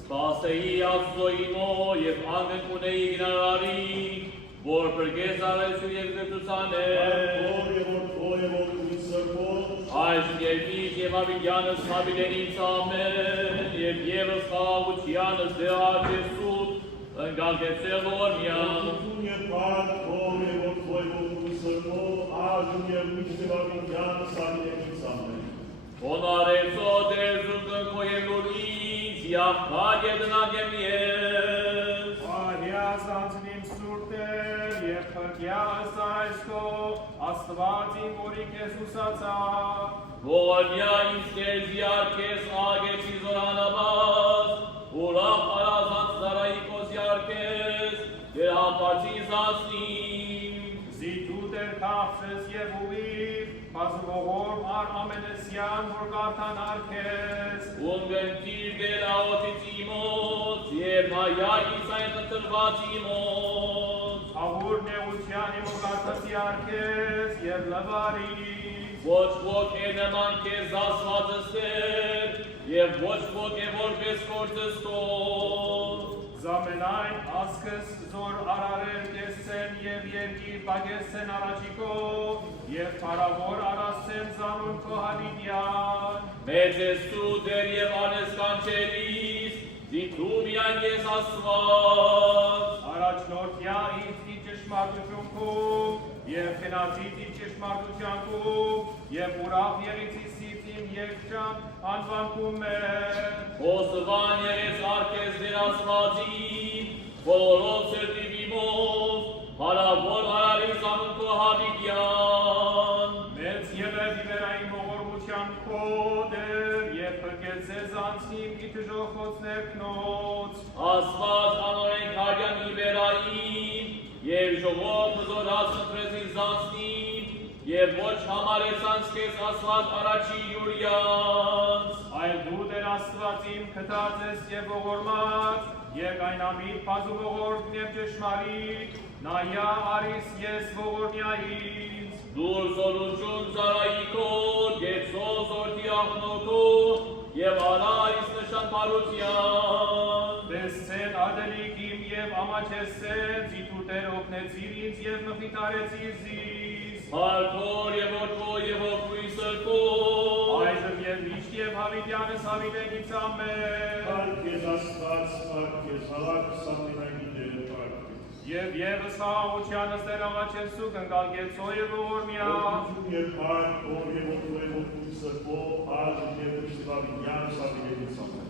Սպասեի Աստծոյի և անգն կունեի գնարարի, որ պրգես արեցու և գտուցան է։ Այժմ երկիշ և ավիդյանս հավիլենից ամեն, և եվս խաղաղությանս դեաջ և սուտ, ընգալգեցել որմյան։ Հոնարեցո դերզուկ ընկո և լուրից, Եավքար և դնագեմ ես։ Ահյաս անցնիմ սուրտեր և խրկյաս այսքո, աստված իմ որի կեզ ուսացա։ Ողորմյա իսկեր զիարկես ագեցի զորանաբազ, ուրախ արազանց զարայի կոզ յարկես, դեր համպարցի զասնիմ։ Զիտուտ էր կախսես և ուվիր, բազվողոր ար ամենեսյան որ կարթան արկես։ Ունգընտիր դեր աղոտից իմոց, և նայա իսայն խտրված իմոց։ Աղուր նեղության իմ որ կարթասի արկես և լվարի։ Ոչ ոք է նման կեզ ասվածստեր, և ոչ ոք է որպես կործստոր։ Զամենայն ասկս զոր արարեր կեսեն և երկիր բագեսեն առաջիկով, և պարավոր արասեն զանուն կոհավիդյան։ Մեծ ես դու դեր և անես կանչելիս, դիտու միայն ես աստված։ Առաջնորդյա ինձ ճշմարտություն կում, և խենացիտ իմ ճշմարտության կում, և ուրախ եղիցիսիտ իմ երկչամ անվանքում է։ Խոսվան եղեց արկես դեր աստվածին, բոլորով սրտի վիմով, հարավոր արարի զանուն կոհավիդյան։ Մեծ եղև իվերային ողորմության կոդեր, և պրկեցես անցիմ իտժոխոցներ կնոց։ Աստված անորենք հարյան իվերային, և ժողով հզորած ընտրեզին զանցնին, և ոչ համարեցանց կեզ աստված առաջի յուրյանց։ Այլ դու դեր աստված իմ կտած ես և ողորմած, և այնամիտ պազու ողորմ և ճշմարիտ, նայա արիս ես ողորմյայից։ Դուր զորություն զարայի կոր, գեցո զորդի աղնոքոր, և արայս նշան պարության։ Տեսցեն ադելիք իմ և ամաչեսեն, զիտուտեր օգնեցիր ինձ և մխիտարեցիր զիս։ Հարկոր և որդո և ողկույ սրկոր, Այժմ և միշտ և հավիդյանս հավիդենից ամեն։ Պարկեզ աստված, պարկեզ հալակ սամենայնի դերը պարկեզ։ Եվ եվս խաղաղությանս դեր աղաչեսու կնկալգեցո և ողորմյա։ Ողորմություն և պարկ, ով և որդո և ողկույ սրկոր, այժմ և միշտ հավիդյանս հավիդենից ամեն։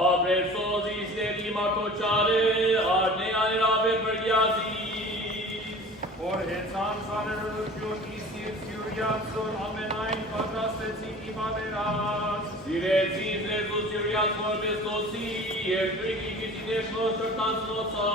Ապրեցոz իստերի մակոչարը, արնե աներավեր բրգյազիս։ Որ հեցան սարերություն իսիր սյուրյացոն ամենայն պատրաստեցին իմավերած։ Սիրեցին զեզու սյուրյաց որպես նոցի, և դրիքի գիտիներ շնոր շրտանց նոցա։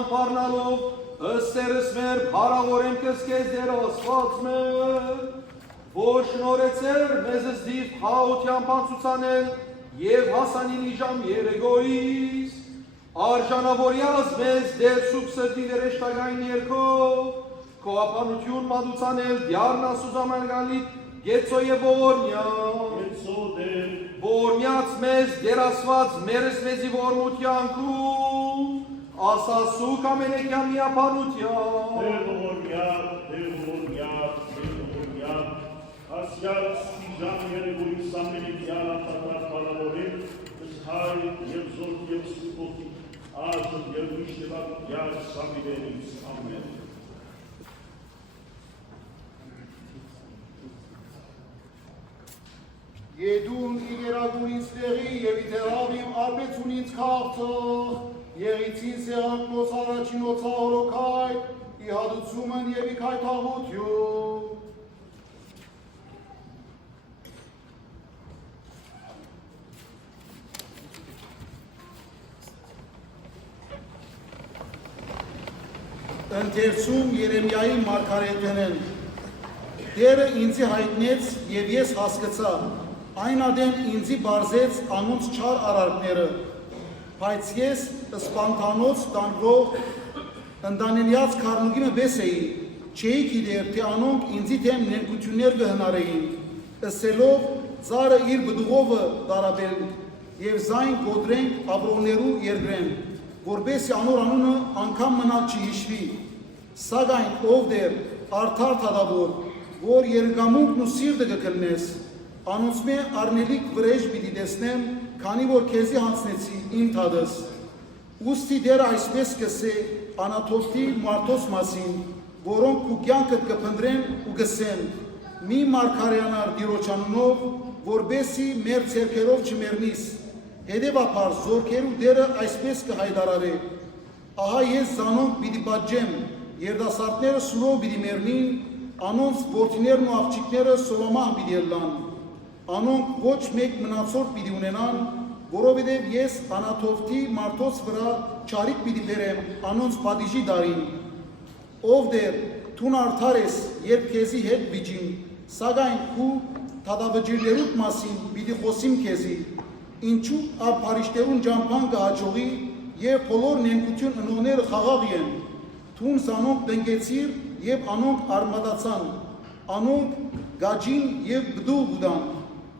ճամփառնալով ըստերս մեր փառավորեմ կսկես դեր Աստված մեր, որ շնորհեցեր մեզ զիվ խաղաղությամբ անցուցանել եւ հասանելի ժամ երեգոյիս, արժանավորյաս մեզ դեր սուկ սրտի վերեշտագային երկով, քո ապանություն մատուցանել դյարն ասուզաման գալիտ գեցո եւ ողորմյա, ողորմյաց մեզ դերասված մերս մեզի ողորմությանքում, ասասուկ ամենեկյա միապանության, ասյալ սիժան երեգույս ամենիկյան ատատար պարավորին, ըսհայ և զորդ և սուպոտ, աժն և միշտևակ յար սամիվենից, ամեն։ Եդուն իգերագունից տեղի և իթերավիմ արբեցունից կաղթող, եղիցին սեղանքնոց առաջինոց ահորոքայ, իհադուցումն և իքայթաղություն։ Ընթերցում Երեմիայի մարգարեթենեն, Տերը ինձի հայտնեց և ես հասկացա, այն ադեն ինձի բարձեց անոնց չար արարքները, բայց ես սպանթանոց տանվող ընդանելյաց քարնուգիմը բես էի, չէի գիտեր, թե անոնք ինձի թեմ նենկություններ կհնարեին, ըսելով ծարը իր բդուղովը դարաբել և զայն գոդրենք աբրոներու երգրեն, որբեսի անոր անունը անգամ մնալ չհիշվի, սակայն ով դեր արդար թադավոր, որ երգամունքն ու սիրտը կքննես, անոնցմե արնելիք վրեժ պիտի տեսնեմ, քանի որ քեզի հանցնեցի իմ թադս, ուստի դեր այսպես կսե Անաթոթի մարդոց մասին, որոնք քու կյանքդ կփնտրեն ու կսեն, մի մարգարեանար Տիրոջանունով, որբեսի մեր ցերքերով չմեռնիս, հետևաբար զորքերու դերը այսպես կհայտարարե, ահա ես զանոնք պիտի պատժեմ, երդասարտները սուրով պիտի մեռնին, անոնց որդիներն ու աղջիկները սոլոմահ պիտի ելլան, անոնք ոչ մեկ մնացորդ պիտի ունենան, որովհետև ես Անաթոթի մարդոց վրա չարիք պիտի բերեմ անոնց պատիժի դարին, ով դեր թուն արդար ես, երբ քեզի հետ վիճին, սակայն քու թադավջիրներուտ մասին պիտի խոսիմ քեզի, ինչու ապարիշտերուն ջամփան կհաջողի և բոլոր նենկություն ընողները խաղաղ են, թուն զանոնք տնկեցիր և անոնք արմատացան, անոնք գաջին և բդուղ ուդան,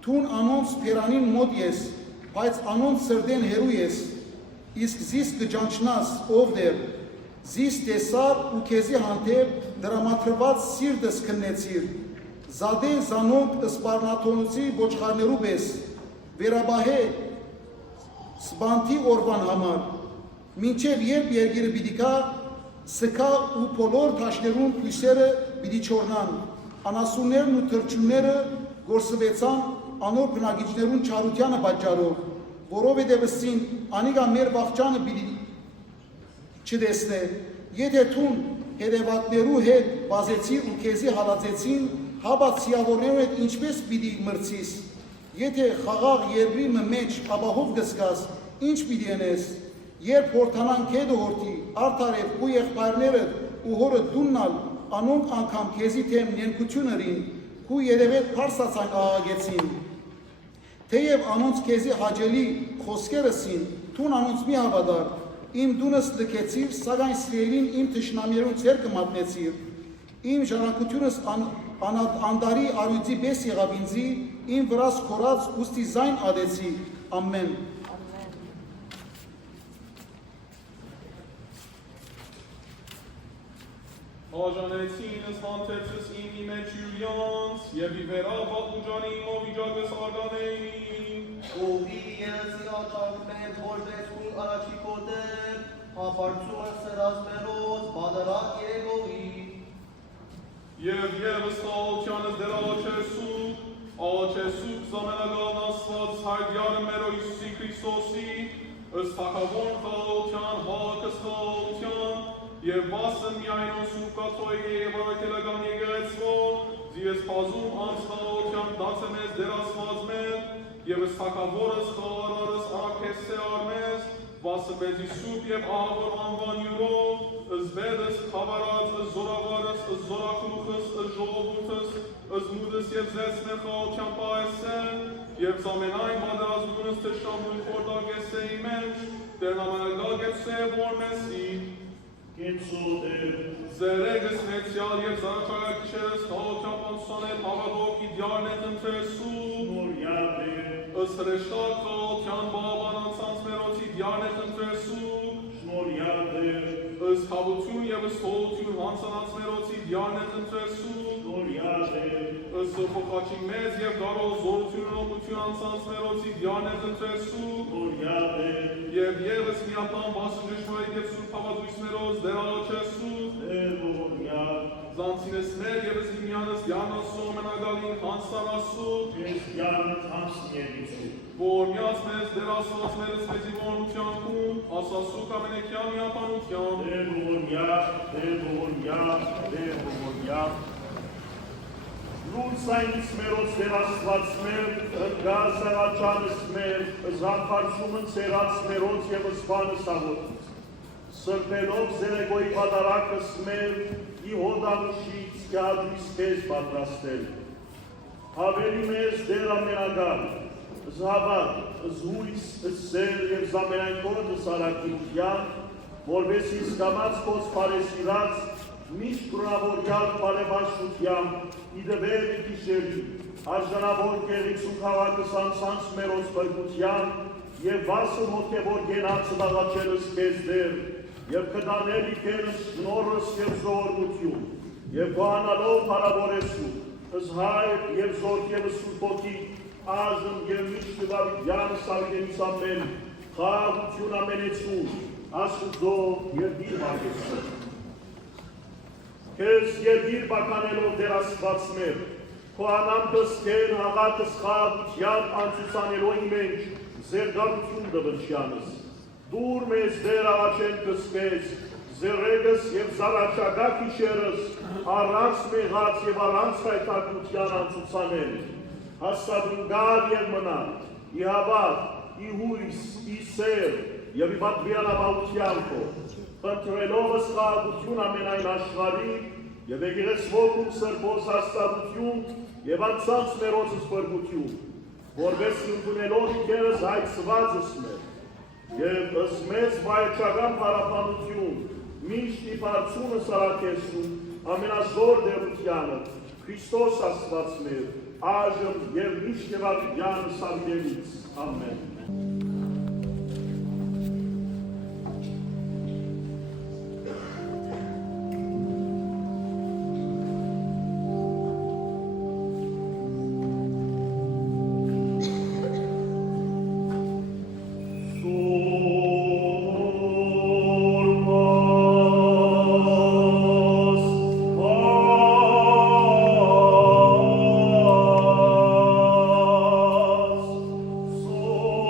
թուն անոնց պերանին մոտ ես, բայց անոնց սրդեն հերու ես, իսկ զիս կջանչնաս ով դեր, զիս տեսար ու քեզի հանդեպ դրամատրված սիրտս քննեցիր, զադե զանոնք սպառնաթոնուցի ոչխարներու պես, վերաբահե սբանթի օրվան համար, մինչև երբ երգիրը պիտի կա, սկա ու բոլոր թաշներուն պույսերը պիտի չորնան, անասուններն ու թրջունները գործվեցան անոր բնագիչներուն չարությանը պատճառով, որովհետև ըսին անիկա մեր վախճանը պիտի չտեսնե, եթե թուն հետևակներու հետ բազեցիր ու քեզի հալածեցին, հաբած սիավորներու հետ ինչպես պիտի մրցիս, եթե խաղաղ երկրի մեջ ապահով գսկաս, ինչ պիտի ենես, երբ հորթանանք հետը հորթի, արդարև ու եղբայրներդ ու հորը դուննալ, անոնք անգամ քեզի թեմ նենկություն ըրին, ու երևետ պարսացան աղագեցին, թեև անոնց քեզի հաջելի խոսքերըսին, թուն անոնց մի հավադար, իմ դունս լքեցիր, սակայն սիրելին իմ թշնամիերուն ցերկը մատնեցիր, իմ ժառանգությունս անդարի արույցի պես եղավ ինձի, իմ վրաս քորած ուստի զայն ադեցի, ամեն։ Աժանեցինս հանթեցս իմ իմեջ յուլյանց, և ի վերավ ատուջանի մովիջագս արգանեին։ Ովի երեցի աճակներ հորդեցկուն առաջի կոտեր, հապարցումը սրազմերոց բադարակ երեգովի։ Եվ ևս խաղալությանս դեր աղաչեսուկ զամենագալն աստված հայդյանը մերո Իսուսի Քրիստոսի, ըստ թագավոր խաղալության, հաղակս խաղալության, և բասը միայն ոսուկ կաթոյի և ավետելական եկեղեցվո, զիրես պազում անց խաղալության դաց է մեզ դեր աստված մեր, և ըստ թագավորս խաղարարս ակեսե արմեզ, վասը մեզի սուպ և ահավոր անվան յուրով, ըս վեդս, խավարած, ըս զորավարս, ըս զորակլուխս, ըս ժողովուրդս, ըս մուդս և զեցներ խաղության պայեսեն, և զամենայն բադրազուգունս թշնամույն խորդագեսեի մեջ, դերն ամենագալ գեցե որ մեսի, Զերեգս մեծյալ և զարաչագակիչերս խաղության պանցուանել հավադոք իդյարն է տնտրեսու, ըս հրեշտակ խաղության բաղաբանանցանց մերոց իդյարն է տնտրեսու, ըս խավություն և ըս թողություն հանցանած մերոց իդյարն է տնտրեսու, ըս սրխոխաչի մեզ և գարով զորություն նոմություն անցանց մերոց իդյարն է տնտրեսու, և ևս միապան բասը ժշմարիտ և սուրբ հավատույցներոց դերաղաչեսու, Զանցինեսներ և զիմյանս յանասու ամենագալին հանստանասու, որ միած մեզ դերասված մերս մեզի որնությանքում, ասասու կամենեքյան միապանության, Լույսայնից մերոց դերաստված մեր, ընգար սեղաչանս մեր, զանպարշումն ծերած մերոց և զբանս աղոտից, սրբելով զերեգոյի պատարակս մեր, ի հոդանուշից կհադրիս կեզ պատրաստել, հավելի մեզ դեր ամենագալ, զհավատ, զհույս, զսեր և զամենայն կորդս արակիության, որպես իսկամած կոց պարեսիրած, միշտ կրունավորյալ պարևաշության, իդվեր գիշերի, աժանավոր կեղիցու քաղաքս անցանց մերոց բրգության, և վասն հոգևոր գենացը դաղաչերս կեզ դեր, և կդանել իքենս շնորս և զորգություն, և բանալով հարավորեսու, զհայր և զորք և սուրբոքի, ազմ և միշտ վավիդյան սավիդենից ամեն, խաղություն ամենեցուն, ասուդո և դիր մագեսու։ Քեզ երգիր բականելով դերաստված մեր, քոանամ դսկեր հաղատս խաղաղության անցուցանելոյի մեջ, զերգարություն դվնշյանս, դուր մեզ դեր աղաչեն կսկես, զերեգս և զարաչագակ իշերս, առանց մեղած և առանց հայտակության անցուցանել, հաստատունգար և մնալ, ի հավատ, ի հույս, ի սեր և ի պատվիրանաբաղության քո, խնդրելով խաղաղություն ամենայն աշխարհի և եկեղեցվոք ու սրբոս հաստատություն և անցանց մերոցս բրգություն, որպես ընդունելով իքերս հայցվածս մեր, և ըսմեզ վայրչական պարապանություն, միշտ ի բարձունը սարակեսում, ամենազոր դերությանը, Քրիստոս աստված մեր, այժմ և միշտ և աղիդյան սավիդենից, ամեն։ So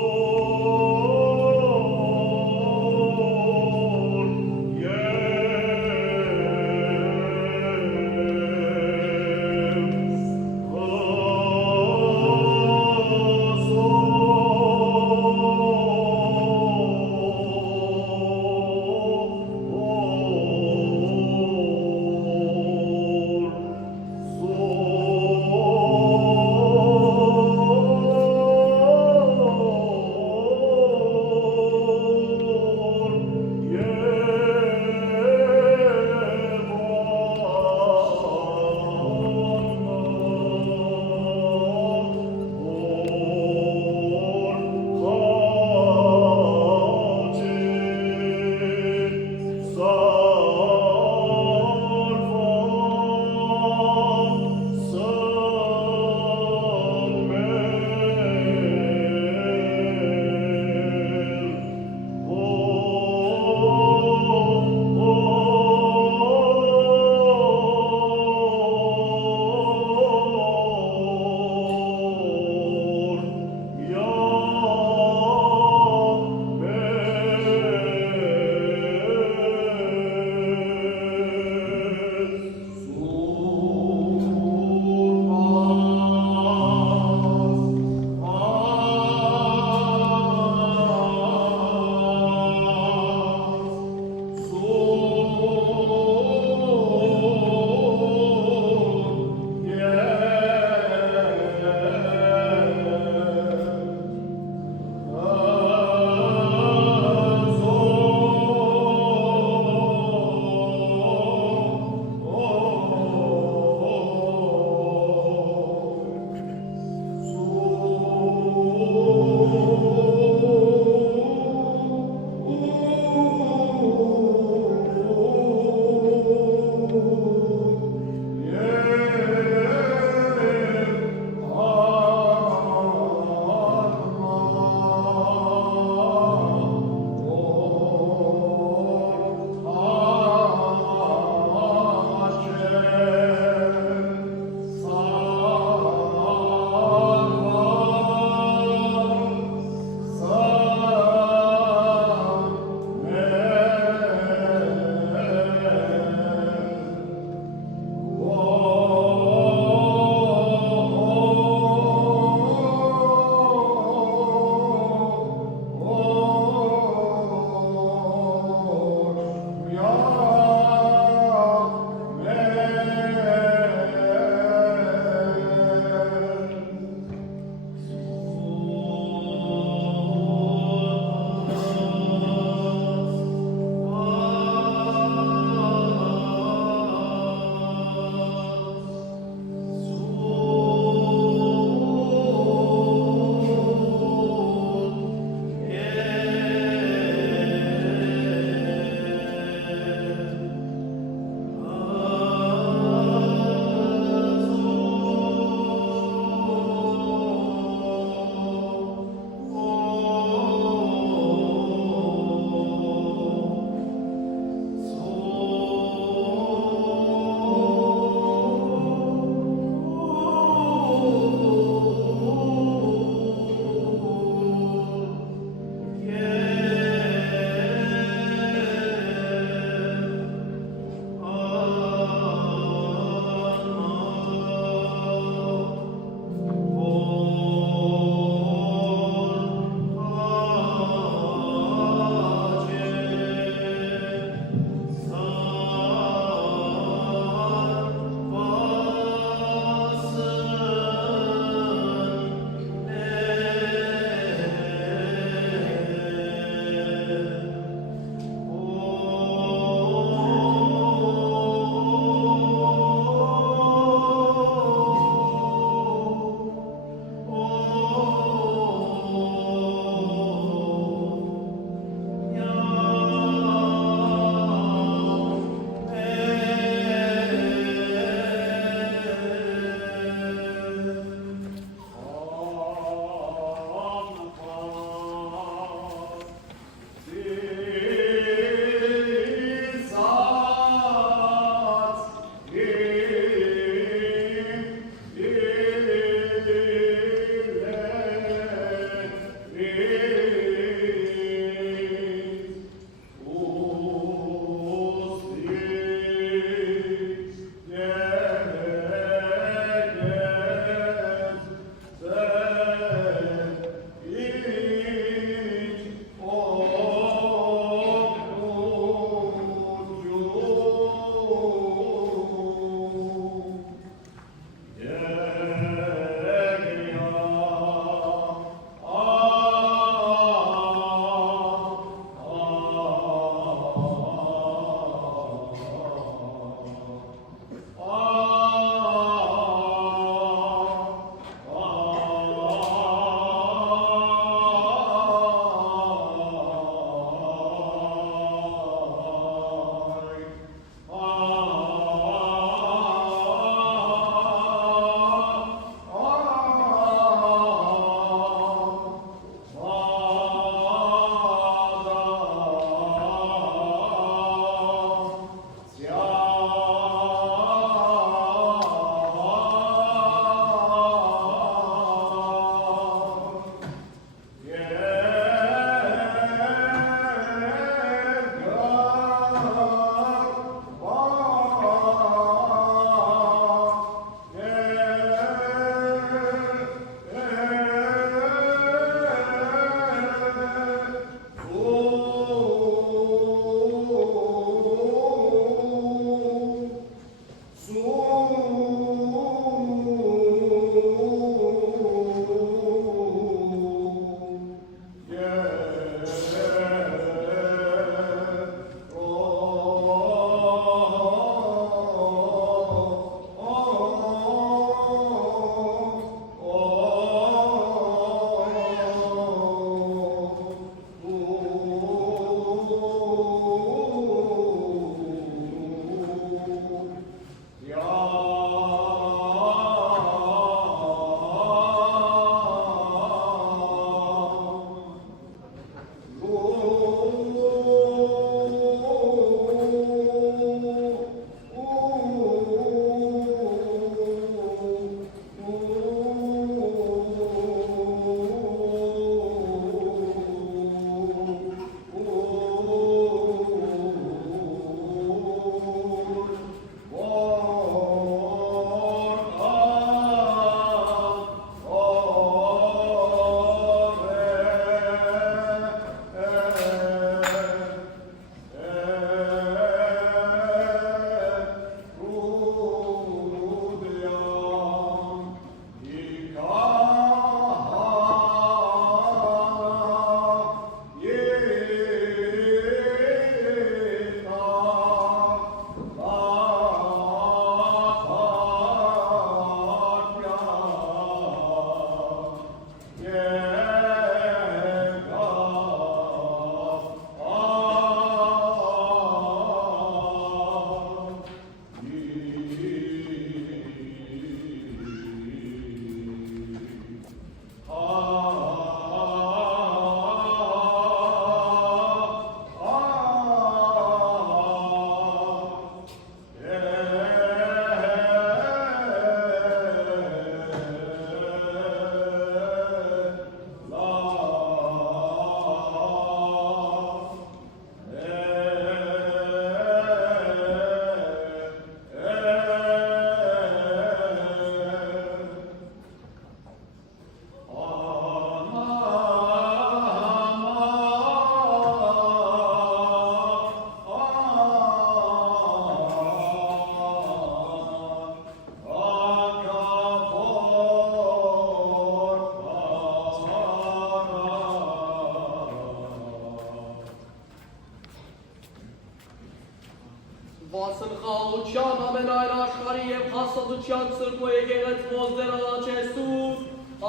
Վասն խաղաղության ամենայն աշխարհի եւ հաստատության սրբո եկեղեցուց դեր առաջեսուս,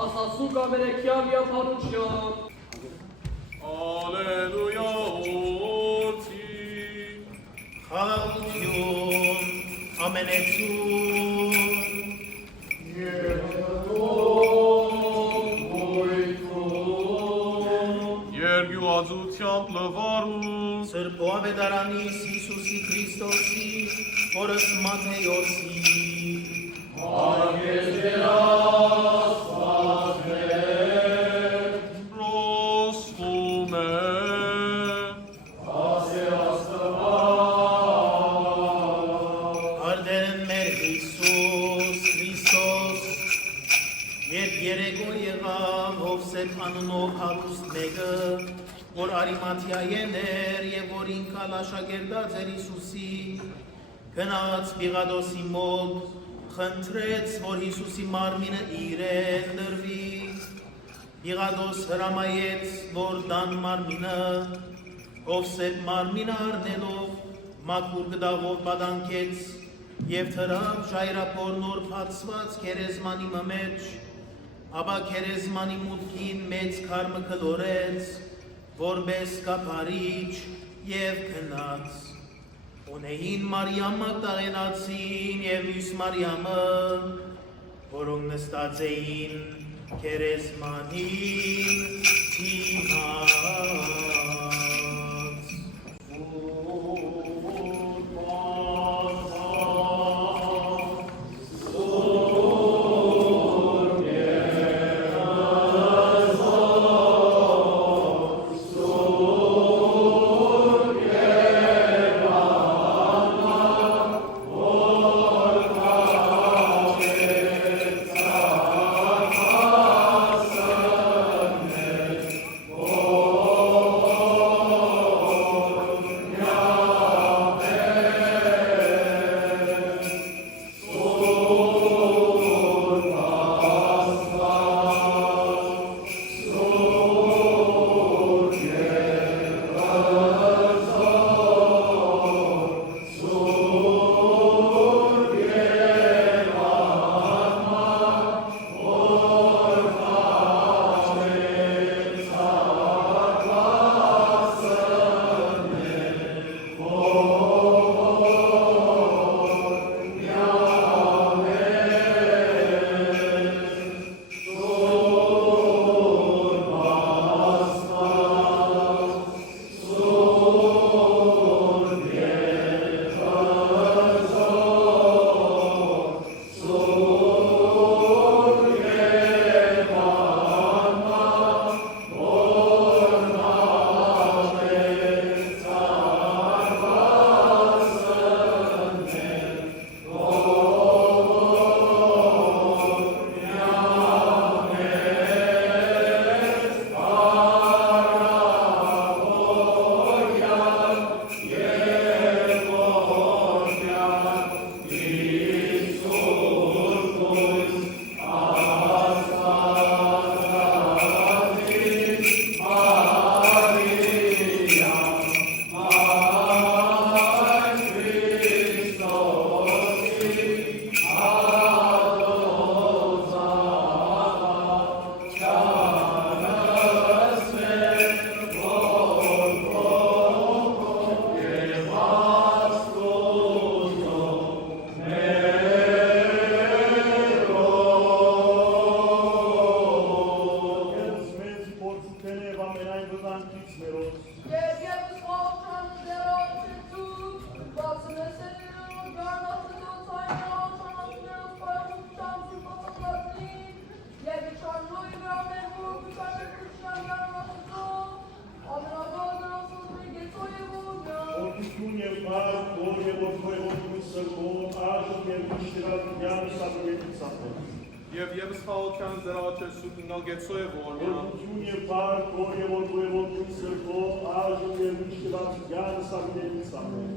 ասացուկ ամերիկյան եւ հանուչյան։ Ալելույա որդի։ Խաղաղություն, ամենեցուն, Երգյուածությամբ լվարում, Սրբո ավետարանիս Հիսուսի Քրիստոսի, որս Մատթեոսի, Ռոստում է, արդեն մեր Հիսուս Քրիստոս, երբ երեկո եղավ Հովսեփ անունով հագուստ մեկը, որ Արիմաթիայեն էր եւ որ ինքալ աշակերտած էր Հիսուսի, գնաց Պիղադոսի մոտ, խնդրեց, որ Հիսուսի մարմինը իրեն դրվի, Պիղադոս հրամայեց, որ դան մարմինը, Հովսեփ մարմինը առնելով, մաքուր գդաղով պատանքեց եւ թրավ ժայռափոր նոր փածված քերեզմանի մեջ, ապա քերեզմանի մուտքին մեծ քարմը կլորեց, որպես կափարիչ եւ քնած։ Ունեին Մարիամ Մագդաղենացին եւ մյուս Մարիամը, որոնք նստած էին քերեզմանին դիմաց։ Եվ ևս խաղության զրահաչեսուկ նագեցո է որմյա, Օրություն և պարկ, որ և որ դու և որ դու սրբո, աժում և միշտված գյանը սավիներին սավեն։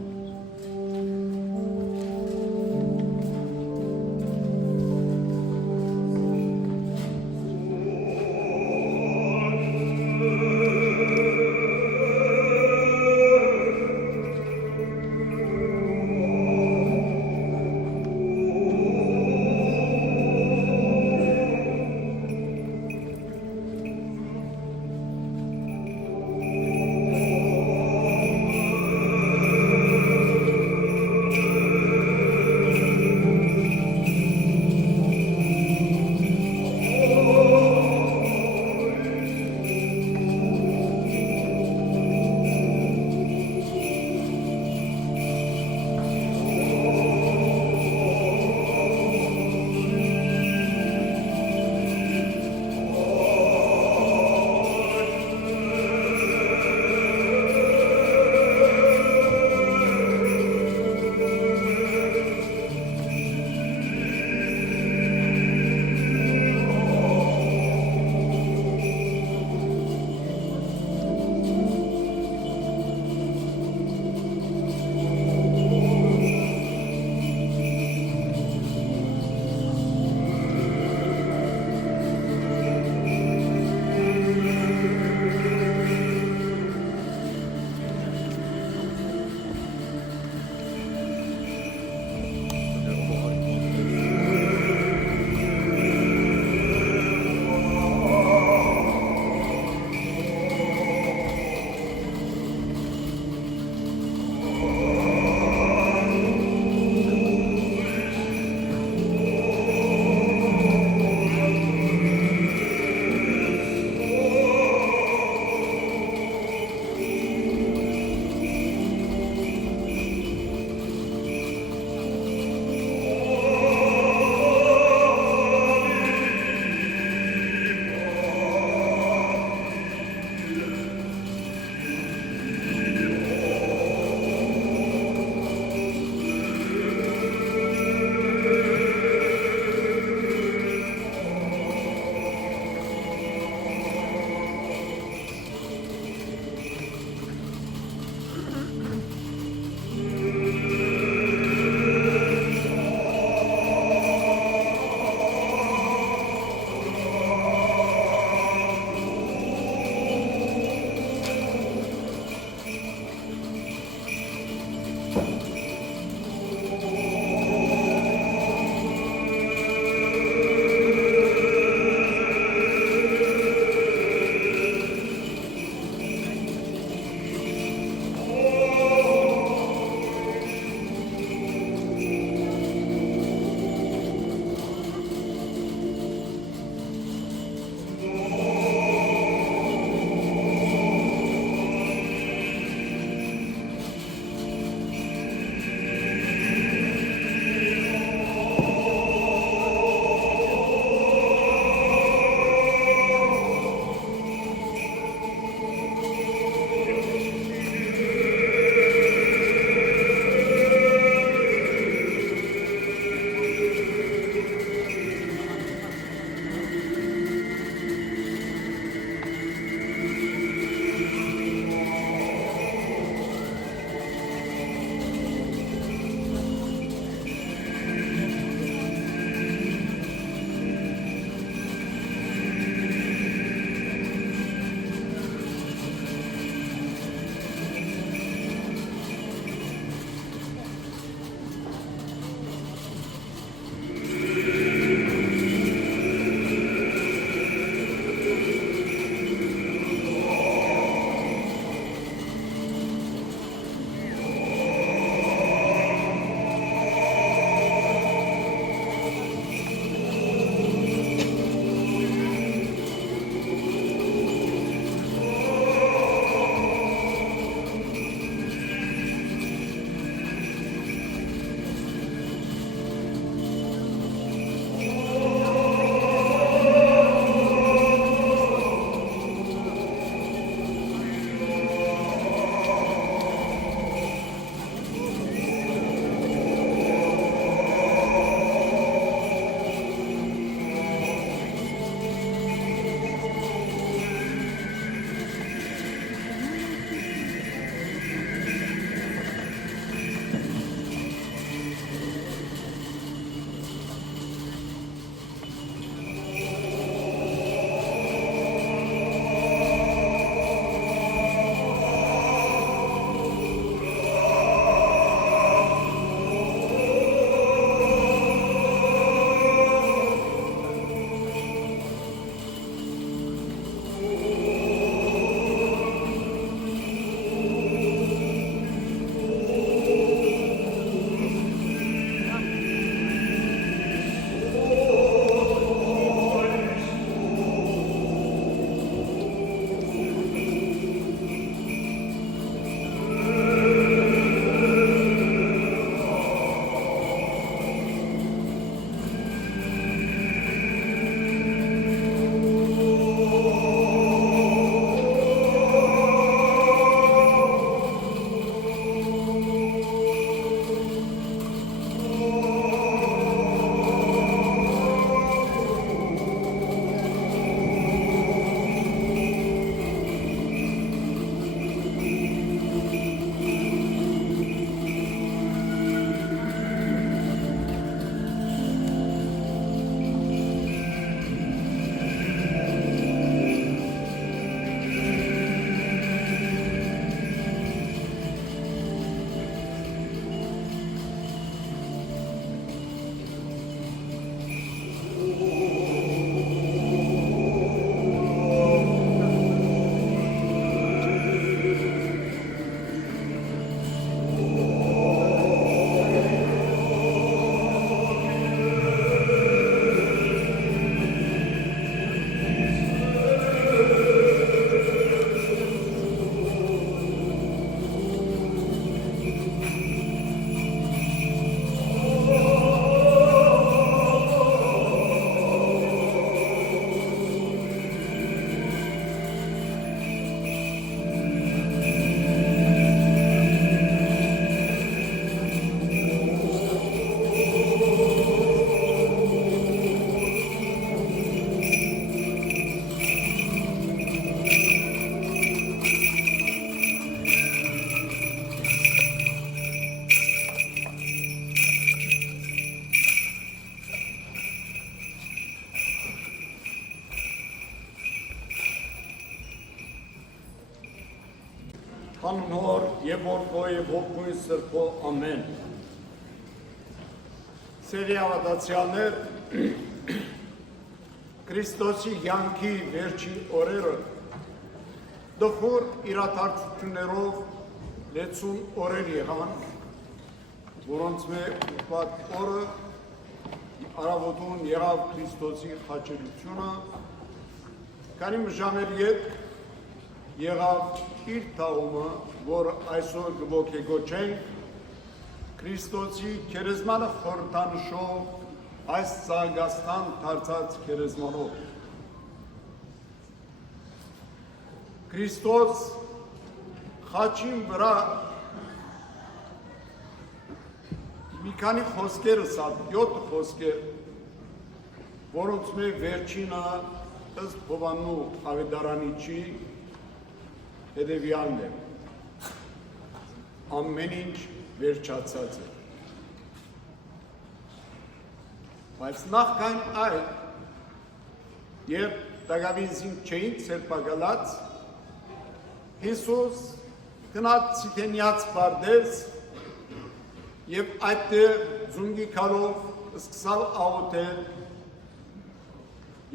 Հանունոր եւ Որդու եւ Հոգու Սրբո ամեն։ Սերի ավատացյալներ, Քրիստոսի յանքի վերջին օրերը դխուր իրադարձություններով լեցուն օրեր եղան, որոնց մեկ օրը առավոտուն եղավ Քրիստոսի խաչելությունը, քանի ժամեր ետ եղավ իր թաղումը, որ այսօր գոչենք Քրիստոսի քերեզմանը խորհրդանշող այս ծաղկաստան դարձած քերեզմանով։ Քրիստոս խաչին վրա մի քանի խոսքեր ասավ, 7 խոսքեր, որոնց մեր վերջինը ըստ Հովհաննու Ավետարանիչի հետևյալն է. ամեն ինչ վերջացած է։ Բայց նախքան այդ, երբ Դագավիզին չէին ցերպակալած, Հիսուս գնաց Սիթենյաց պարդես եւ այդտեղ զունգի քարով սկսավ աղոթել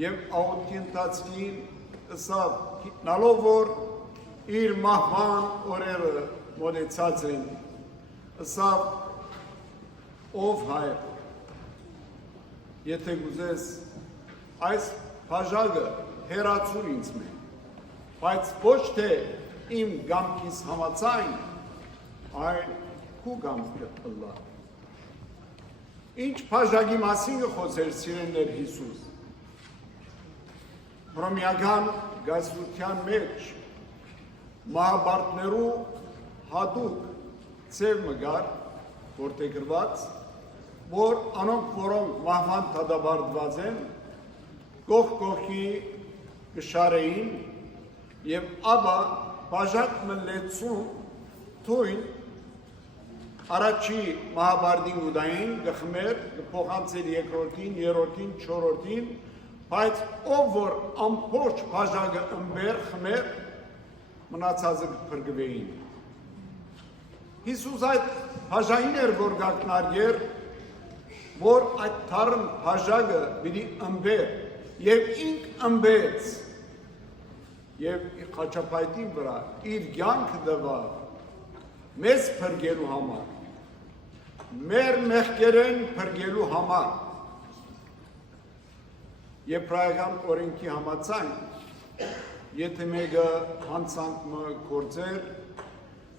եւ աղոթքի ընթացքին ասավ գիտնալով որ իր մահվան օրերը մոտեցած են, ասավ ով հայր, եթե գուզես այս բաժակը հեռացուր ինձ մեն, բայց ոչ թե իմ գամքիս համաձայն, այլ քու գամքը ըլլա։ Ինչ բաժակի մասին խոսեր սիրելիներ Հիսուս։ Հռոմեական գայսրության մեջ մահաբարտներու հատուկ ծև մգար, որտեղ գրված, որ անոնք, որոնք մահվան դադարեցված են, կողքի կշարեին եւ ապա բաժակ մլեցուն թույն առաջի մահաբարտին ուդային գխմեր փոխանցել երկրորդին, երրորդին, չորրորդին, բայց ով որ ամբողջ բաժակը ըմբեր խմեր մնացածը կփրկվեին։ Հիսուս այդ բաժային էր, որ գակնարգեր, որ այդ թարմ բաժակը պիտի ըմբեր եւ ինք ըմբեց եւ խաչապայտին վրա իր կյանքը տվավ մեզ փրկելու համար, մեր մեղքերեն փրկելու համար։ Եբրայական օրենքի համաձայն, եթե մեկը հանցանքը գործեր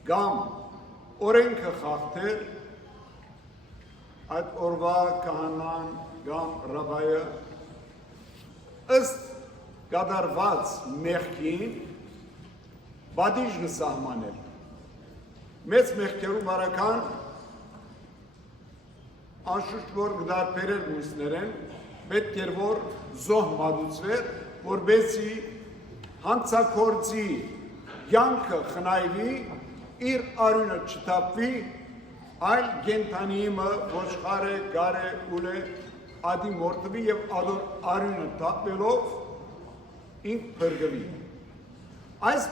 կամ օրենքը խախտեր, այդ օրվա քահանան կամ ռաբայը ըստ կատարված մեղքին բադիժ կսահմաներ։ Մեծ մեղքերու բարական անշուշտ որ կդարբերեր մյուսներեն, պետք էր որ զոհ մատուցվեր, որպեսզի հանցագործի կյանքը խնայվի, իր արյունը չթափվի, այլ կենդանիմը ոչխարը, գարը, ուլը ադի մորթվի եւ արյունը թափվելով ինք փրկվի։ Այս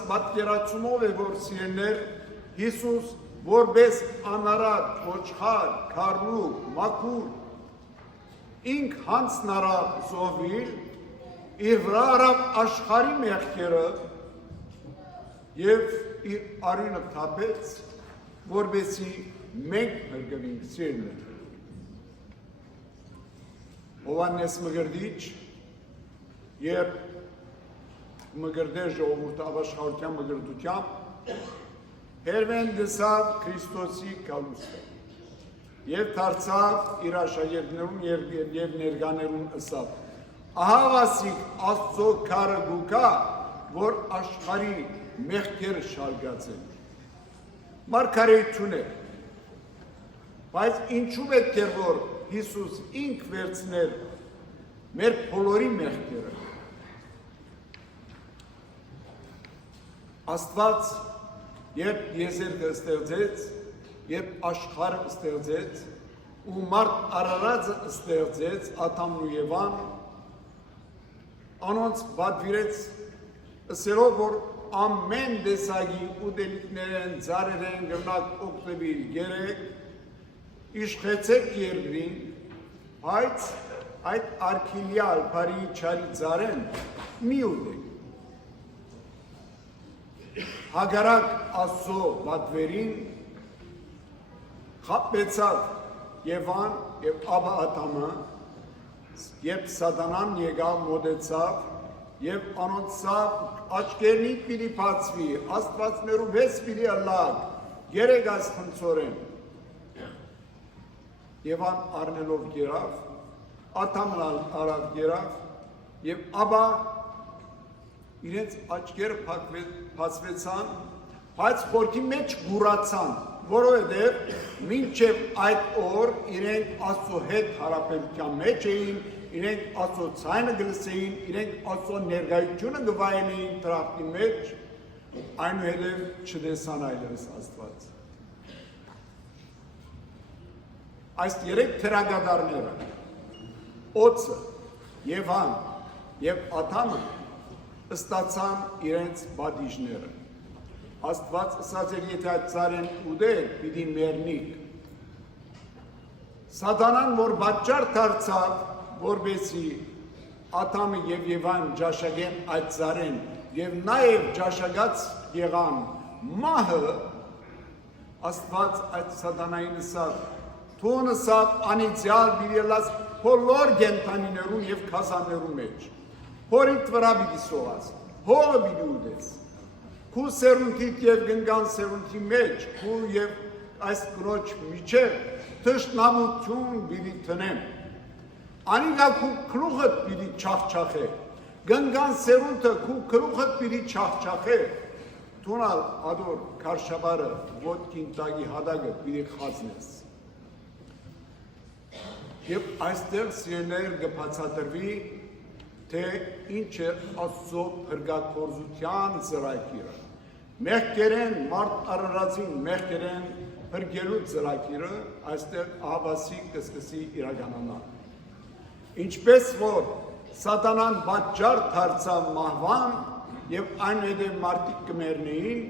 պատկերացումով է որ սիրելիներ Հիսուս որպես անարատ, ոչխար, քարլուկ, մաքուր ինք հանցնարավ զոհվիլ իր վրա արավ աշխարհի մեղքերը եւ իր արյունը թափեց, որպեսզի մենք փրկվենք սիրելիներ։ Հովհաննես Մկրտիչ, երբ մկրտեր ժողովուրդը ապաշխարության մկրտությամբ, հերվեն դսավ Քրիստոսի կալուստը եւ դարձավ իր աշակերտներուն եւ ներկաներուն ըսավ. Ահա վասիկ Աստծո քարը գուկա, որ աշխարհի մեղքերը շարգացեն։ Մարգարեություն է, բայց ինչու պետք է որ Հիսուս ինք վերցներ մեր բոլորի մեղքերը։ Աստված երբ եզերքը ստեղծեց, երբ աշխարհը ստեղծեց, ու մարդ Արարածը ստեղծեց Ադամն ու Եվան, անոնց պատվիրեց ըսելով որ ամեն տեսակի ուտելիքներեն ծառերեն գնաք օգտվել գերեք, իշխեցեք երկրին, բայց այդ արքիլյալ բարի չարի ծառեն մի ուտեք։ Հագարակ Աստծո պատվերին խաբեցավ Եվան եւ Աբա Ադամը, երբ Սատանան եկավ մոտեցավ եւ անոնցավ աչքերնի պիտի բացվի, Աստվածներու վես պիտի ըլլակ, երեք այս խնձորեն։ Եվան առնելով գերավ, Ադամն արավ գերավ եւ Աբա իրենց աչքերը բացվեցան, բայց խորքի մեջ գուրացան, որովհետև մինչև այդ օր իրենք Աստծո հետ հարաբերության մեջ էին, իրենք Աստծո ցայնը գլսեին, իրենք Աստծո ներկայությունը գվայելեին տրախտի մեջ, այնուհետև չտեսան այլևս Աստված։ Այս երեք թերագադարները, Օծը, Եվան եւ Ադամը ստացան իրենց պատիժները։ Աստված ասաց էր, եթե այդ ծառեն ուտել, պիտի մեռնիք։ Սատանան, որ պատճառ դարձավ, որպեսզի Ադամը եւ Եվան ճաշակեն այդ ծառեն եւ նաեւ ճաշակած եղան մահը, Աստված այդ սատանային ասավ, թուն ասավ անիծյալ բիրելած բոլոր գենթանիներուն եւ քասաներուն մեջ։ Հորիդ վրա պիտի սողաս, հողը պիտի ուտես, քու սերունթիդ եւ գնգան սերունթի մեջ, քու եւ այս կնոջ միջև թշնամություն պիտի տնեմ, անիկա քու կլուխըդ պիտի չախչախե, գնգան սերունթը քու կլուխըդ պիտի չախչախե, թունալ ադոր կարշաբարը ոտքին տագի հադագը պիտի խազնես։ Եվ այստեղ սիրելիներ կբացատրվի, թե ինչ է Աստծո փրկագործության ծրագիրը։ Մեղքերեն մարդ արարածին մեղքերեն փրկելու ծրագիրը այստեղ ահավասի կսկսի իրականանալ։ Ինչպես որ Սատանան պատճառ դարձավ մահվան եւ այնուհետեւ մարդիկ կմեռնեին,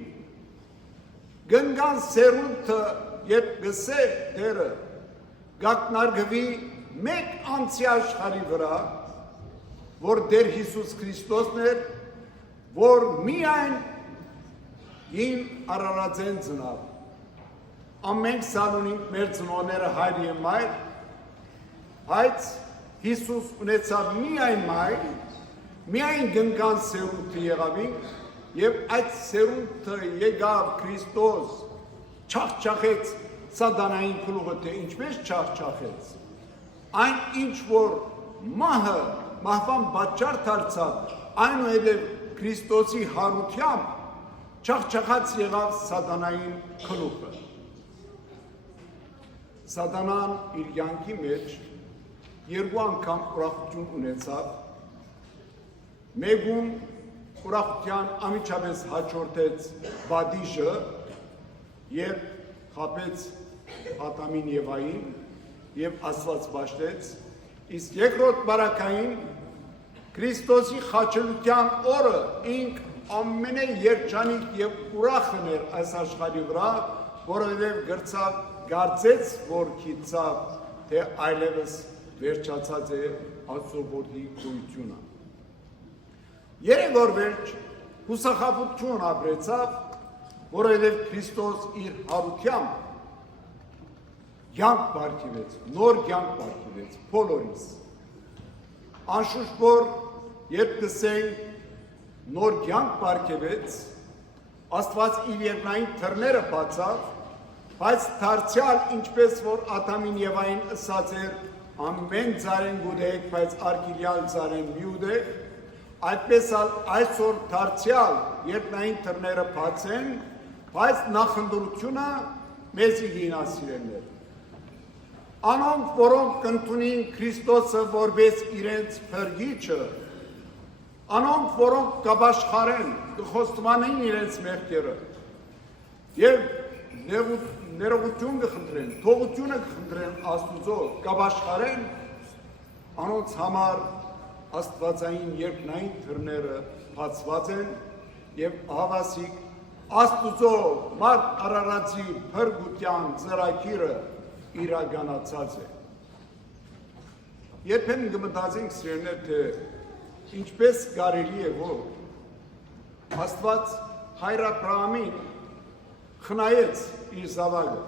գնգան սերունդը երբ գսե դերը գակնարգվի մեկ անցի աշխարհի վրա, որ Տեր Հիսուս Քրիստոսն էր, որ միայն ին արարածեն ծնավ։ Ամենք սանունին մեր ծնողները հայր եւ մայր, բայց Հիսուս ունեցավ միայն մայր, միայն գնկան սերունդը եղավին, եւ այդ սերունդը եկավ Քրիստոս, չախչախեց սատանային քլուղը, թե ինչպես չախչախեց։ Այն ինչ որ մահը մահվան պատճառ դարձավ, այնուհետև Քրիստոսի հարությամբ չախչախած եղավ սատանային քլուխը։ Սատանան իր կյանքի մեջ երկու անգամ ուրախություն ունեցավ, մեկում ուրախության ամիջապես հաջորդեց պատիժը, երբ խաբեց Ադամին Եվային եւ Աստված բաշխեց, իսկ երկրորդ բարակային Քրիստոսի խաչելության օրը ինք ամենաերջանիկ եւ ուրախն էր այս աշխարհի վրա, որովհետեւ գրծավ գարձեց, որ քիծավ, թե այլևս վերջացած է Աստծո որդի գոյությունը։ Երեք օր վերջ հուսախաբություն ապրեցավ, որովհետեւ Քրիստոս իր հարությամբ կյանք բարգեւեց, նոր կյանք բարգեւեց բոլորիս։ Անշուշտ որ երբ կսենք նոր կյանք բարգեւեց, Աստված իր երկնային թռները բացավ, բայց դարձյալ ինչպես որ Ադամին Եվային ասած էր, ամեն ծառեն գուտեք, բայց արգիլյալ ծառեն մի ուտեք, այդպես այսօր դարձյալ երկնային թռները բաց են, բայց նախընտրությունը մեզի գինասիրելներ։ Անոնք, որոնք կընդունին Քրիստոսը որպես իրենց փրկիչը, անոնք, որոնք կաշխարեն, կխոստովանեն իրենց մեղքերը եւ ներողություն կխնդրեն, թողությունը կխնդրեն Աստուծո, կաշխարեն, անոնց համար Աստվածային երկնային թռները բացված են եւ հավասիկ Աստուծո մարդ Արարածի փրկության ծրագիրը իրականացած է։ Երբեմն կմտածենք սիրելիներ, թե ինչպես կարելի է որ Աստված Հայր Աբրահամին խնայեց իր զավակը,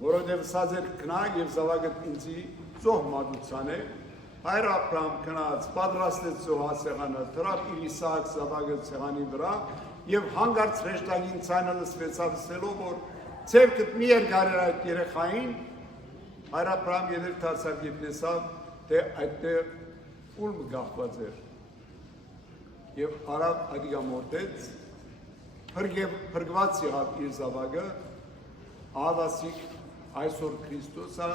որովհետև սա ձեր քնա եւ զավակը ինձի զոհ մատուցան է, Հայր Աբրահամ քնած պատրաստեց զոհասեղանը, դրավ իր Իսահակ զավակը սեղանի վրա եւ հանգարց հրեշտակին ցայնը լսվեցավ ասելով, որ ցերկդ մի երկարեր այդ երեխային, Հայր Աբրահամ ելեր դարձավ եւ տեսավ, թե այդտեղ ուլմ գաղված էր եւ արավ ադիգա մորտեց, փրկված եղավ իր զավակը, ահավասիկ այսօր Քրիստոսը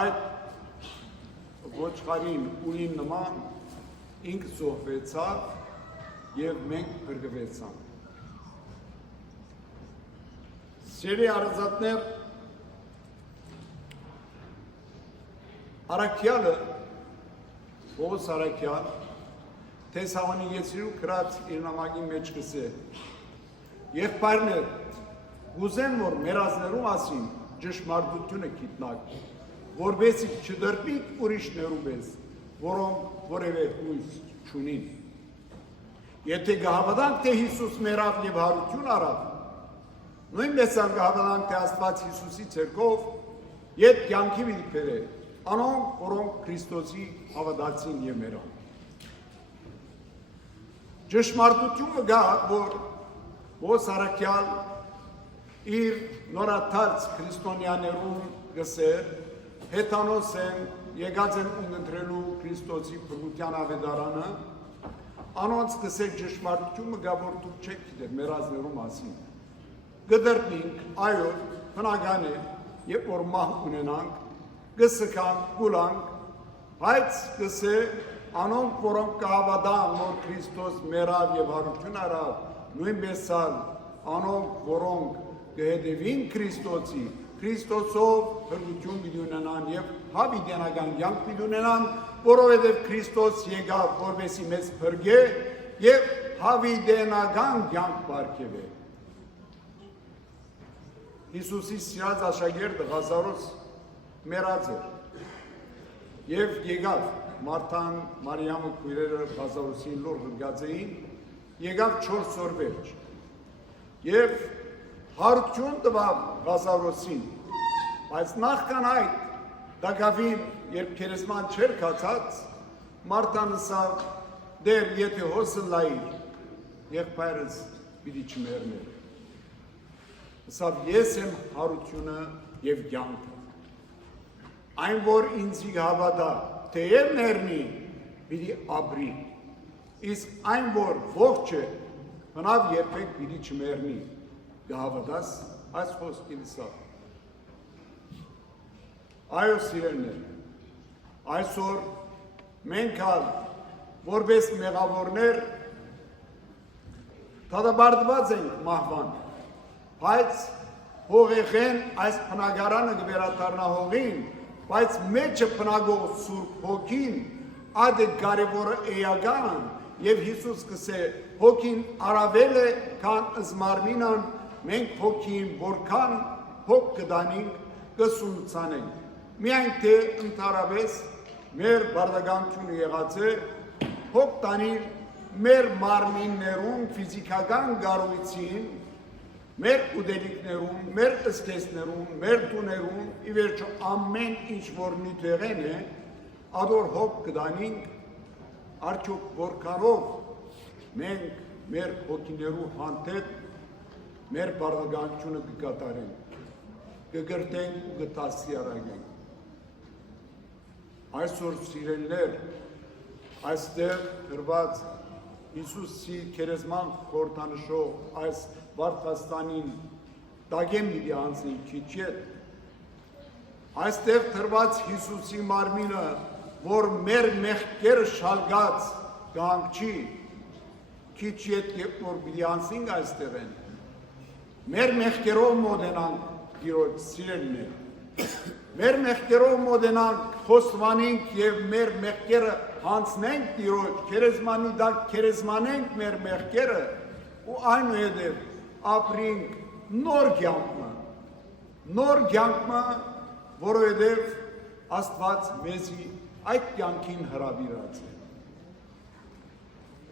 այդ ոչխարին ուլին նման ինքը զոհվեցավ եւ մենք փրկվեցանք։ Սիրելի արածներ, Արաքյալը, Պողոս Արաքյալ, Թեսաղոնիկեցիներու գրած իր նամակի մեջ կսե. Եղբայրներ, գուզեն որ մեռածներու մասին ճշմարտությունը գիտնաք, որբեսի չդրպիկ ուրիշներու պես, որոնք որևէ հույս չունին։ Եթե կհավատանք, թե Հիսուս մեռավ եւ հարություն արավ, նույնպես կհավատանք, թե Աստված Հիսուսի ցերկով ետ կյանքի մի բերե, անոնք, որոնք Քրիստոսի հավատացին եւ մեռան։ Ճշմարտությունը գա, որ Պողոս Արաքյալ իր նորաթարց քրիստոնյաներուն գսեր, հետանոս են, եկած են ունընտրելու Քրիստոսի փրկության ավետարանը, անոնց գսեր ճշմարտությունը գա, որ դուք չեք գիտեր մեռածներու մասին։ Գդրտնինք, այո, բնական է, երբ որ մահ ունենանք, գսկանք, գուլանք, բայց գսե անոնք, որոնք կհավատան, որ Քրիստոս մեռավ եւ հարություն արավ, նույնպես անոնք, որոնք կհետևին Քրիստոսի, Քրիստոսով փրկություն պիտի ունենան եւ հավիտենական կյանք պիտի ունենան, որովհետեւ Քրիստոս եկավ, որպեսզի մեզ փրկե եւ հավիտենական կյանք բարգեւե։ Հիսուսի սիրած աշակերտը Ղազարոս մեռած էր եւ եկավ Մարթան, Մարիամը քույրերը Ղազարոսին լոր հրգած էին, եկավ 4 օր վերջ եւ հարություն տվավ Ղազարոսին, բայց նախքան այդ դակավին, երբ քերեզման չէր կացած, Մարթան ասավ, դեր եթե հոսը լայր, եղբայրս պիտի չմեռներ։ Ասավ, ես եմ հարությունը եւ կյանքը։ Այն, որ ինձի հավատա, թեև մեռնի, պիտի ապրի, իսկ այն, որ ողջ է, բնավ երբեք պիտի չմեռնի, կհավատաս այս խոսքին սա։ Այո, սիրելիներ, այսօր մենք որպես մեղավորներ դատապարտված ենք մահվան, բայց հողեղեն այս բնակարանը կվերադառնա հողին, բայց մեջը բնակող Սուրբ Հոգին ադե կարևորը էական եւ Հիսուս կսե հոգին առավել է քան զմարմինան, մենք հոգին որքան հոգ կդանենք կսունցանենք։ Միայն թե ընդհանրապես մեր բարդականությունը եղած է հոգ տանիր մեր մարմիններուն ֆիզիկական գարույցին, մեր ուդելիքներուն, մեր ըսկեսներուն, մեր տուներուն, ի վերջո ամեն ինչ որ նյութերեն է, ադոր հոգ կդանինք, արդյոք որքանով մենք մեր հոգիներու հանդեպ մեր բարդականությունը կկատարենք, կգրտենք ու կտասիարակենք։ Այսօր սիրելիներ, այստեղ գրված Հիսուսի քերեզման խորհրդանշող այս Վարդաստանին դագեմ պիտի անցնի քիչ ետ։ Այստեղ դրված Հիսուսի մարմինը, որ մեր մեղքերը շալգած կհանգչի, քիչ ետ երբ որ պիտի անցնենք այստեղ են։ Մեր մեղքերով մոտենանք Տիրոջ սիրելիներ։ Մեր մեղքերով մոտենանք, խոստովանենք եւ մեր մեղքերը հանցնենք Տիրոջ, քերեզմանի դակ քերեզմանենք մեր մեղքերը ու այնուհետև ապրինք նոր կյանքը, որովհետև Աստված մեզի այդ կյանքին հրավիրած է։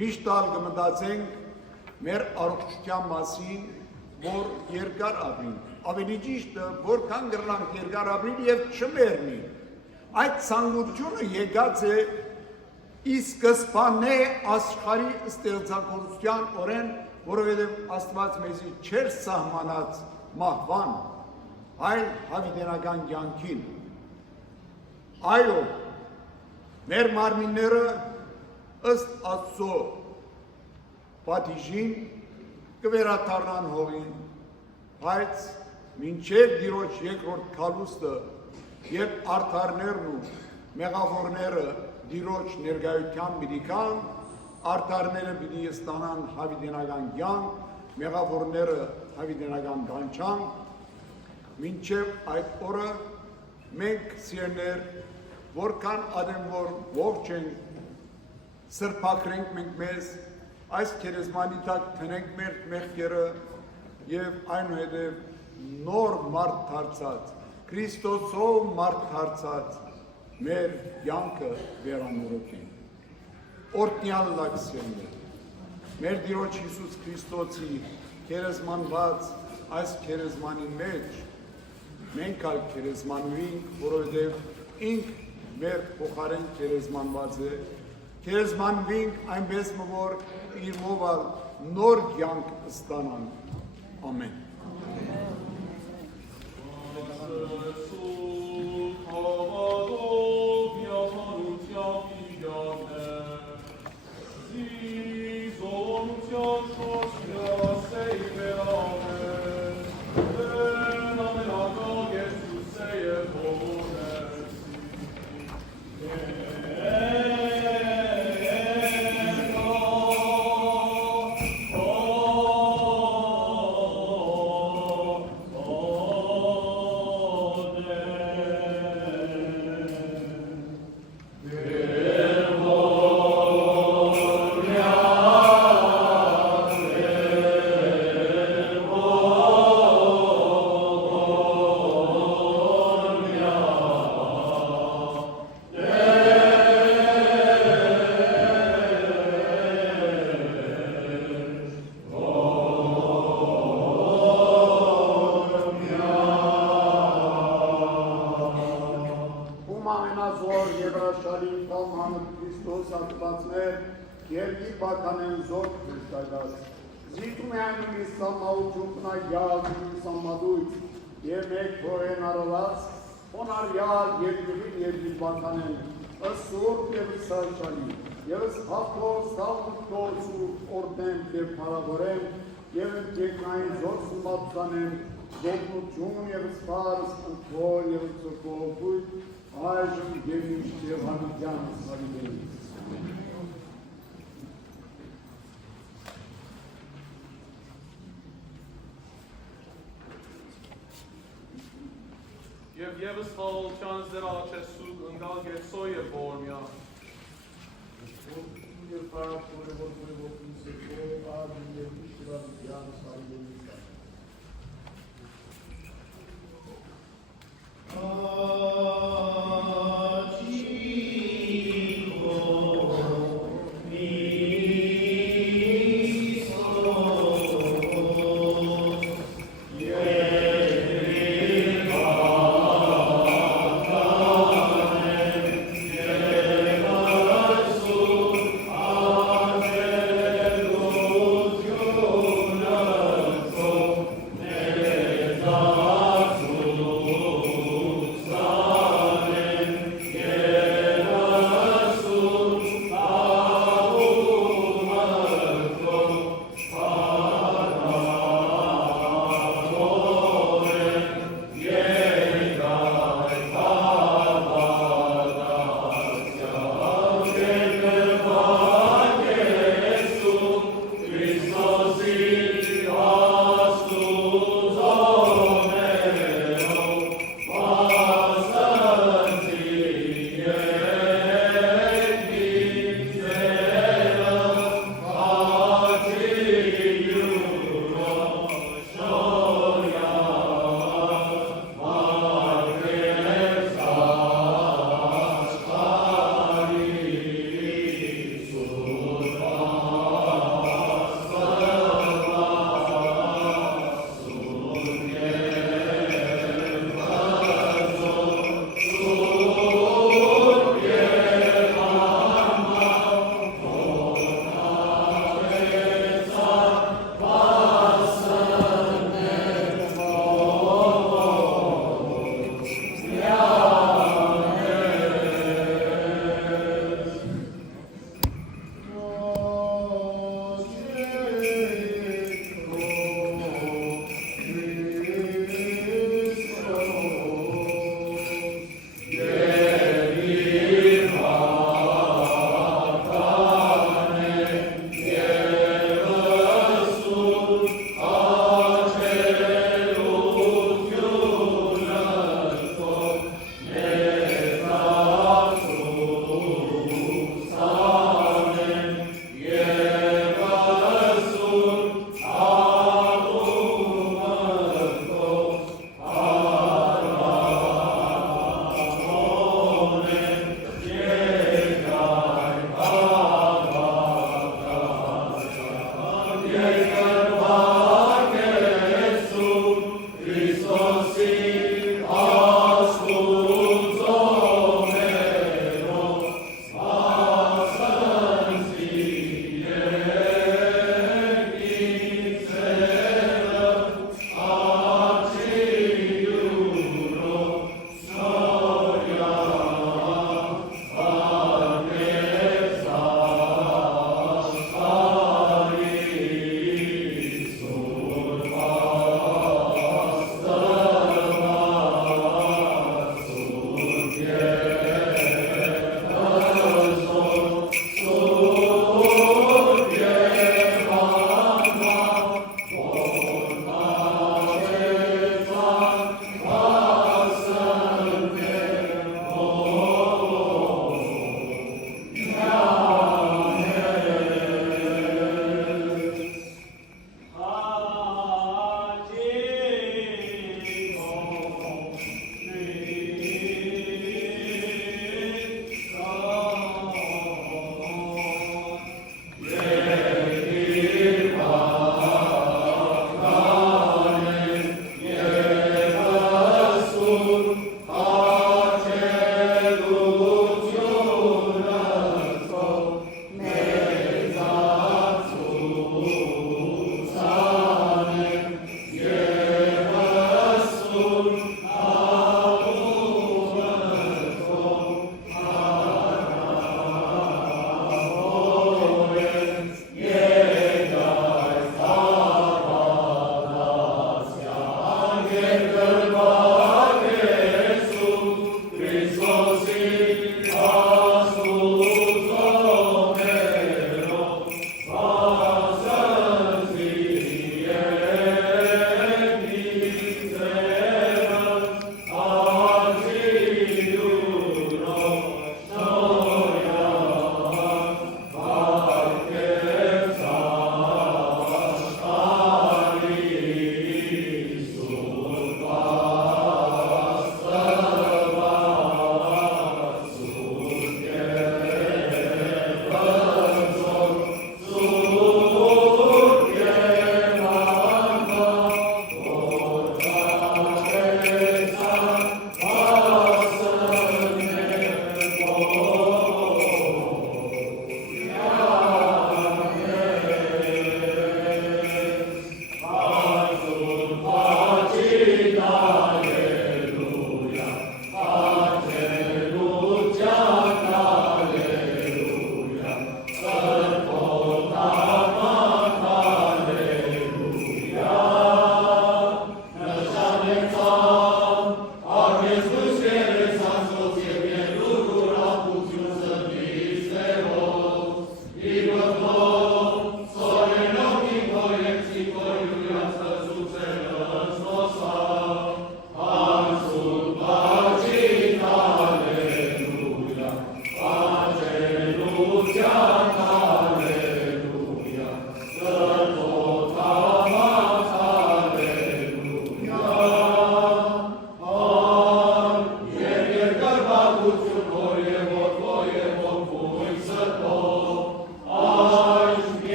Միշտ կմտածենք մեր առողջության մասին, որ երկար ապրենք, ավելի ճիշտը, որքան կրնանք երկար ապրենք և չմեռնի։ Այդ ցանկությունը եկած է ի սկզբանե աշխարհի ստեղծագործության օրեն, որովհետև Աստված մեզի չէր սահմանած մահվան, այլ հավիտենական կյանքին։ Այո, մեր մարմինները ըստ Աստծո պատիժին կվերադառնան հողին, բայց մինչև Տիրոջ երկրորդ քալուստը, երբ արդարներն ու մեղավորները Տիրոջ ներկայության պիտի գան, արդարները պիտի ստանան հավիտենական կյանք, մեղավորները հավիտենական դանչանք, մինչև այդ օրը մենք սիրներ, որքան ադեմ որ ողջ ենք, սրբակրենք մենք մեզ, այս քերեզմանի տակ տնենք մեր մեղքերը և այնուհետև նոր մարդ դարձած, Քրիստոսով մարդ դարձած մեր կյանքը վերանորոգենք։ Օրհնյալ լացիոններ, մեր Տիրոջ Հիսուս Քրիստոսի քերեզմանված այս քերեզմանի մեջ մենք այլ քերեզմանվենք, որովհետև ինք մեր փոխարեն քերեզմանված է, քերեզմանվենք այնպես որ իր մովալ նոր կյանք ստանան։ Ամեն։ Եվս հապոս, դավուտոց ու օրդեմ և պարավորեմ, և ընկեքնային զորս մատկանեմ, զոտնություն և սպարս, ընկոր և ծոկողույթ, այժմ և միշտ և հավիտյան սարիվենից։ Եվ ևս խաղողության զեր աչեսուկ ընգալ գեցո և բորմյա։ Your power for the work of the are in the mission of the young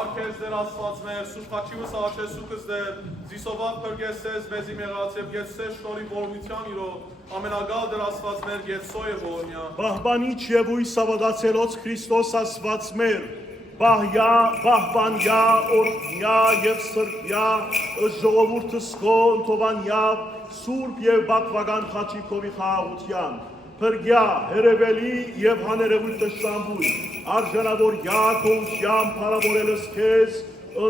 Արկես դեր աստված մեր, սուրբ հաչիվս աշես սուկս դեր, զիսովատ պրգեսես, մեզի մեղաց եւ գեցես շնորի բորմության իրո, ամենագալ դեր աստված մեր գեցսո եւ որնյա։ Բահբանիչ եւ ույս ավադացելոց Քրիստոս աստված մեր, բահյա, բահբանյա, օրհնյա եւ սրբյա, ժողովուրդս քո ընթովանյա, սուրբ եւ բակվական խաչիկովի խաղաղության, փրկյա, հերևելի եւ հաներևույթ տշտամբույն, արժանավոր յակոության փառավորելս քեզ,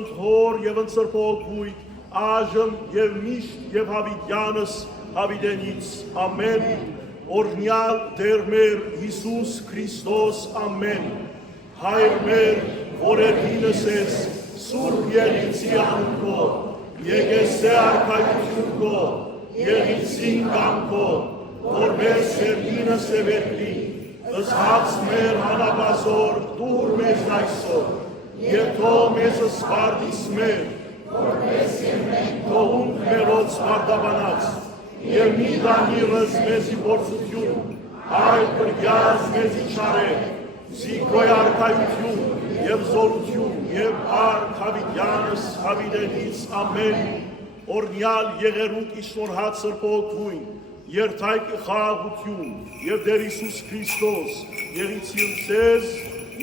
ընթոր եւ ընծրփող բույթ, այժմ եւ միշտ եւ հավիտյանս հավիտենից, ամեն, օրհնյալ Տեր մեր Հիսուս Քրիստոս, ամեն, Հայր մեր, որ երգինս ես, Սուրբ Եղիցի անքո, եկեսե արքայություն քո, Եղիցին կամքո, որ մեր սերգինս է վերգի, ըսհաց մեր հանապազոր, դուր մեզ այսօր, եւ թող մեզ սպարտիս մեր, թողունք մերոց մարդաբանած, եւ մի դանիրս մեզի գործություն, այլ պրգյազ մեզի չարեր, զիգոյ արքայություն եւ զորություն եւ արք հավիտյանս հավիտենից ամեն, օրնյալ եղերուկ իշնորհատ սրբոքույն, երթայք խաղաղություն եւ Տեր Հիսուս Քրիստոս, եղիցիլ ցեզ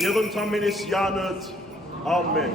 եւ ընդամենեսյանդ, ամեն։